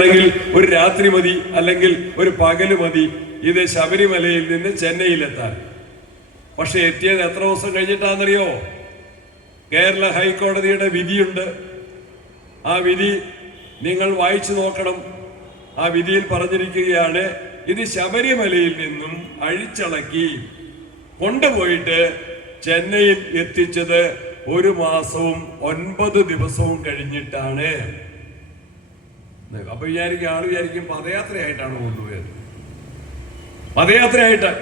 അല്ലെങ്കിൽ ഒരു രാത്രി മതി, അല്ലെങ്കിൽ ഒരു പകല് മതി ഇത് ശബരിമലയിൽ നിന്ന് ചെന്നൈയിലെത്താൻ. പക്ഷെ എത്തിയത് എത്ര ദിവസം കഴിഞ്ഞിട്ടാണെന്നറിയോ? കേരള ഹൈക്കോടതിയുടെ വിധിയുണ്ട്. ആ വിധി നിങ്ങൾ വായിച്ചു നോക്കണം. ആ വിധിയിൽ പറഞ്ഞിരിക്കുകയാണ്, ഇത് ശബരിമലയിൽ നിന്നും അഴിച്ചിളക്കി കൊണ്ടുപോയിട്ട് ചെന്നൈയിൽ എത്തിച്ചത് 1 മാസവും 9 ദിവസവും കഴിഞ്ഞിട്ടാണ്. അപ്പൊ ആള് വിചാരിക്കും പദയാത്രയായിട്ടാണ് കൊണ്ടുപോയത്.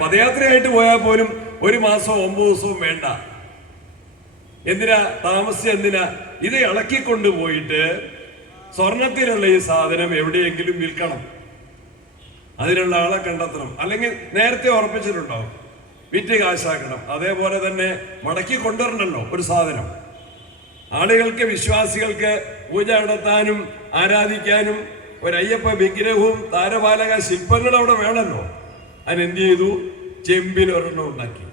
പദയാത്രയായിട്ട് പോയാൽ പോലും 1 മാസവും 9 ദിവസവും വേണ്ട. എന്തിനാ താമസിച്ച? എന്തിനാ? ഇത് ഇളക്കിക്കൊണ്ടുപോയിട്ട് സ്വർണത്തിലുള്ള ഈ സാധനം എവിടെയെങ്കിലും വിൽക്കണം, അതിനുള്ള ആളെ കണ്ടെത്തണം, അല്ലെങ്കിൽ നേരത്തെ ഉറപ്പിച്ചിട്ടുണ്ടാവും വിറ്റ് കാശാക്കണം. അതേപോലെ തന്നെ മടക്കി കൊണ്ടുവരണല്ലോ ഒരു സാധനം. ആളുകൾക്ക്, വിശ്വാസികൾക്ക് പൂജ നടത്താനും ആരാധിക്കാനും ഒരയ്യപ്പ വിഗ്രഹവും താരപാലക ശില്പങ്ങളും അവിടെ വേണമല്ലോ. അതിനെന്ത് ചെയ്തു? ചെമ്പിൽ ഒരെണ്ണം ഉണ്ടാക്കി.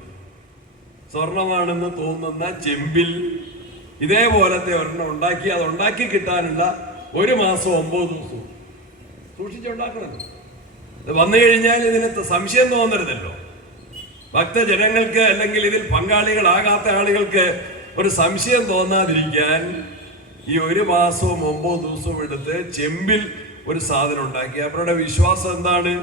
സ്വർണമാണെന്ന് തോന്നുന്ന ചെമ്പിൽ ഇതേപോലത്തെ ഒരെണ്ണം ഉണ്ടാക്കി. അത് ഉണ്ടാക്കി കിട്ടാനുള്ള 1 മാസം 9 ദിവസവും സൂക്ഷിച്ചുണ്ടാക്കണം. ഇത് വന്നു കഴിഞ്ഞാൽ ഇതിന് സംശയം തോന്നരുതല്ലോ. ഭക്തജനങ്ങൾക്ക് അല്ലെങ്കിൽ ഇതിൽ പങ്കാളികളാകാത്ത ആളുകൾക്ക് ഒരു സംശയം തോന്നാതിരിക്കാൻ ഈ 1 മാസവും 9 ദിവസവും എടുത്ത് ചെമ്പിൽ ഒരു സാധനം ഉണ്ടാക്കി. അവരുടെ വിശ്വാസം എന്താണ്?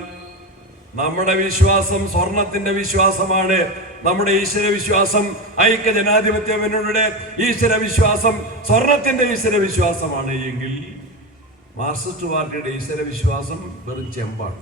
നമ്മുടെ വിശ്വാസം സ്വർണത്തിന്റെ വിശ്വാസമാണ്. നമ്മുടെ ഈശ്വര വിശ്വാസം, ഐക്യ ജനാധിപത്യ മുന്നണിയുടെ ഈശ്വര വിശ്വാസം സ്വർണത്തിന്റെ ഈശ്വര വിശ്വാസമാണ് എങ്കിൽ മാർക്സിസ്റ്റ് പാർട്ടിയുടെ ഈശ്വര വിശ്വാസം വെറും ചെമ്പാണ്.